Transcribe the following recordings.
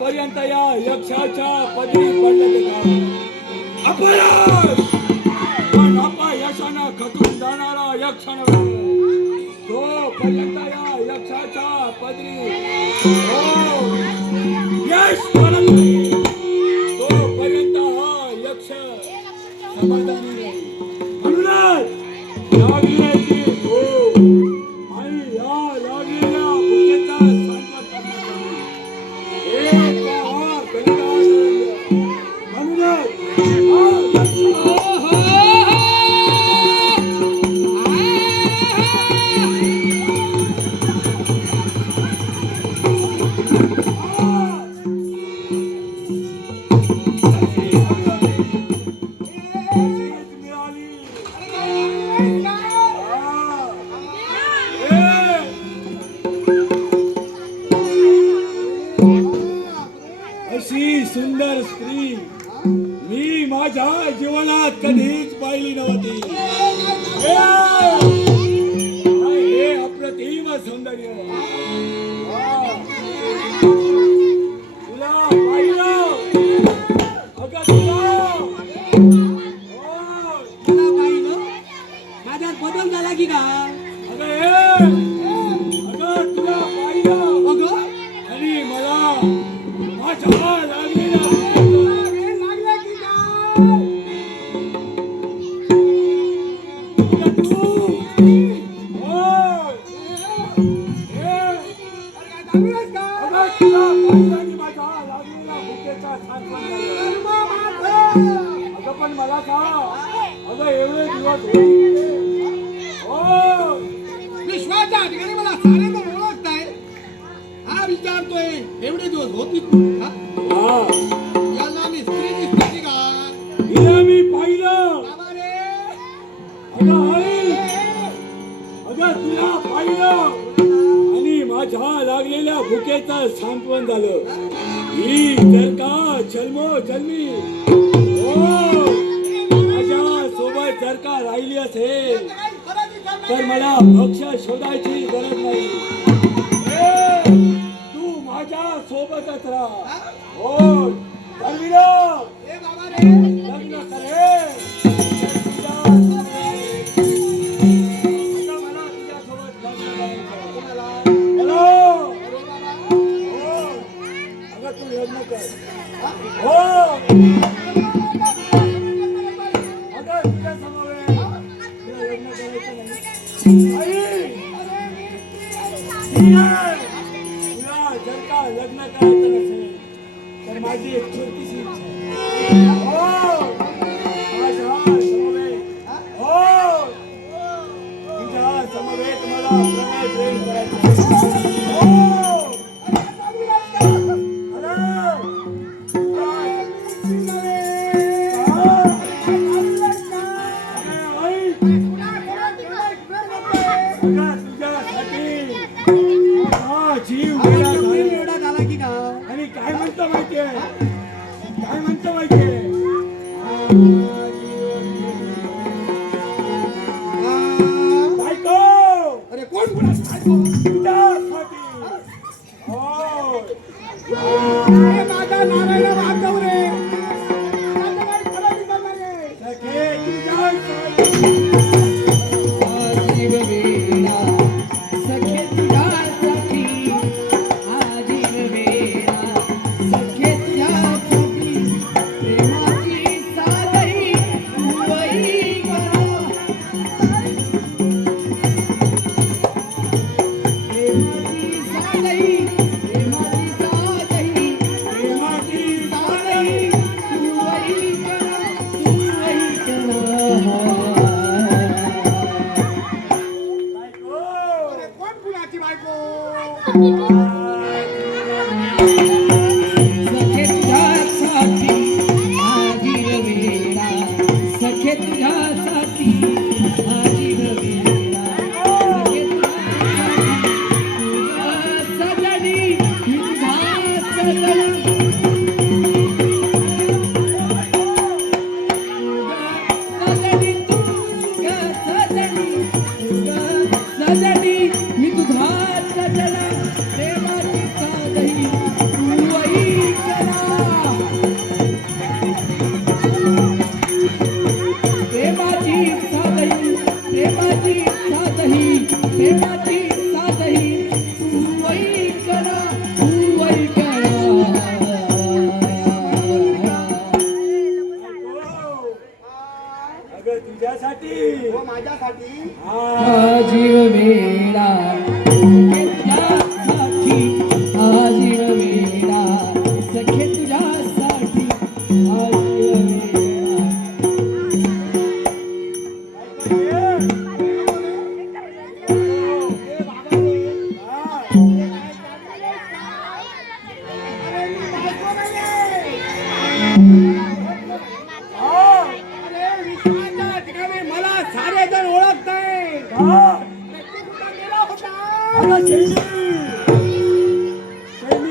पर्यंत या यक्षाच्या पदरी पडले ते अपराध पण अपयशानं खचून जाणारा यक्ष तो पर्यंत या यक्षाच्या पदरी हो, यश पडत तो पर्यंत हा यक्ष समाधानी अशी सुंदर स्त्री मी माझ्या जीवनात कधीच पाहिली नव्हती. हे! अप्रतिम सौंदर्य. तुला पाहिलं? अगं तुला? हो, तुला पाहिलं? माझ्यात बदल झाला की का अगं अगं पण मला का अगं एवढे दिवस हो विश्वाच्या ठिकाणी मला सारे जण ओळखताय हा विचारतोय एवढे दिवस होती तू याला मी स्त्री दिसते का हिला मी पाहिलं अगं अगं तुला पाहिलं. आणि माझ्या लागलेल्या भुकेचं सांत्वन झालं. ही जर का जन्मो जन्मी हो, माझ्या सोबत जर का राहिली असेल तर मला भक्ष शोधायची गरज नाही. तू माझ्या सोबतच राहा.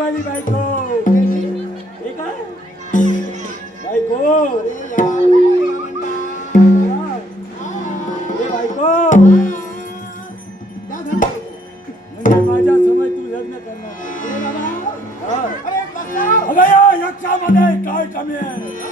वाली बायको ठीक आहे बायको तू लग्न काय कमी आहे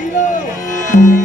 aí não!